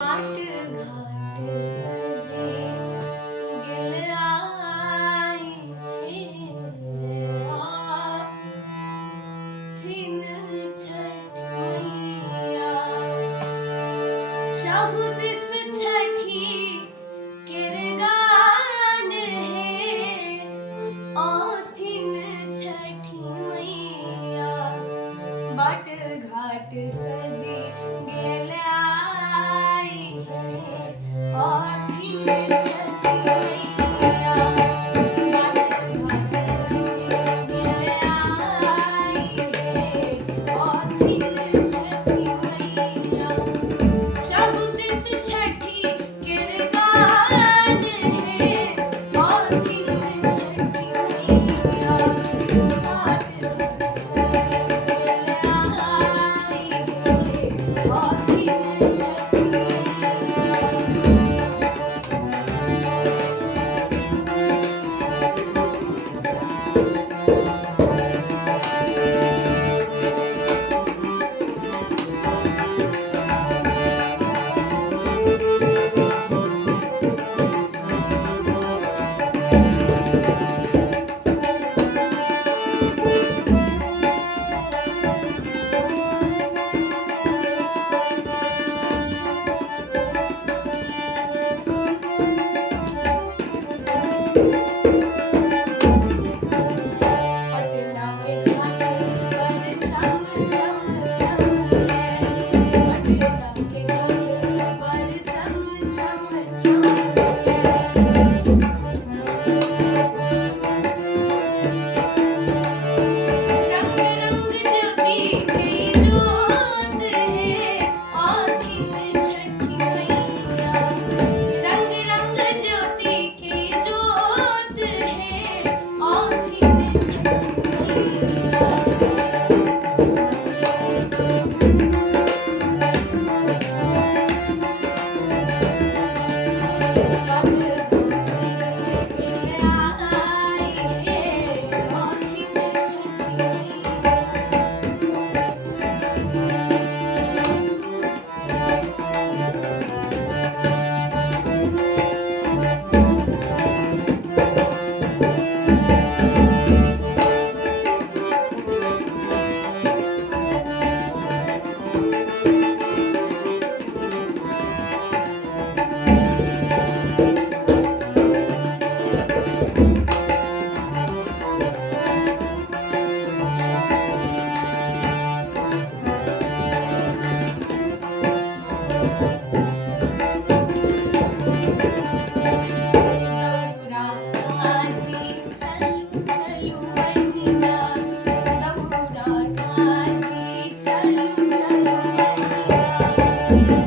घाट घाट सजे गिल आई थिन छठ मैया चहुदिस छठी किरगान है थिन छठी मैया बाट घाट सजे गिल आई है थिन छठी मैया बाट घाट सजे गिल आई है थिन छठी मैया चहुदिस छठी किरगान है थिन छठी मैया बाट घाट सजे गिल आई है थिन छठी मैया पटना के घाट पर चम चम चमके पटना के घाट पर चम चम चमके रंग रंग ज्योति की जोत है थिन छठी मैया रंग रंग ज्योति की जोत है थिन छठी मैया बाट घाट सजे गिल आई है थिन छठी मैया दौरा साजी चलू चलू बहिना दौरा साजी चलू चलू बहिना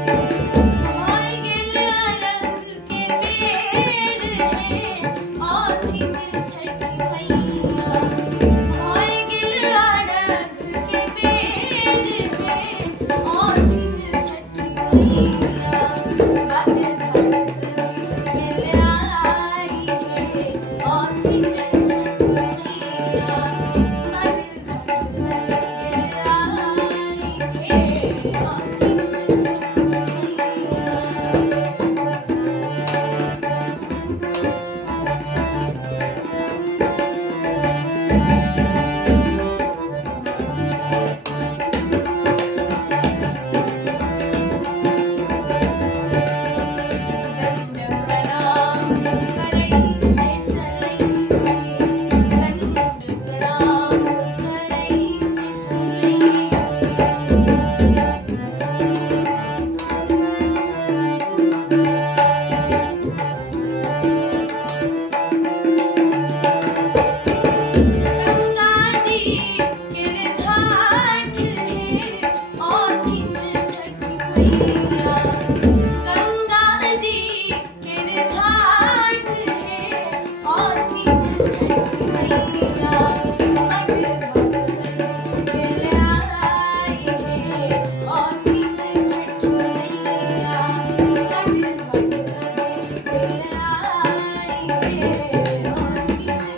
होय गेल अरग के बेर है थिन छठी मैया होय गेल अरग के बेर है थिन छठी मैया बाट घाट सजे गिल आई है थिन छठी मैया बाट घाट सजे गिल आई है थिन छठी मैया दंड प्रणाम करई है चलई छी दंड प्रणाम करई है चलई छी गंगा जी किर घाट है थिन छठी मैया गंगा जी किर घाट है थिन छठी मैया बाट घाट सजे गिल आई है थिन छठी मैया बाट घाट सजे गिल आई है थिन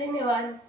धन्यवाद.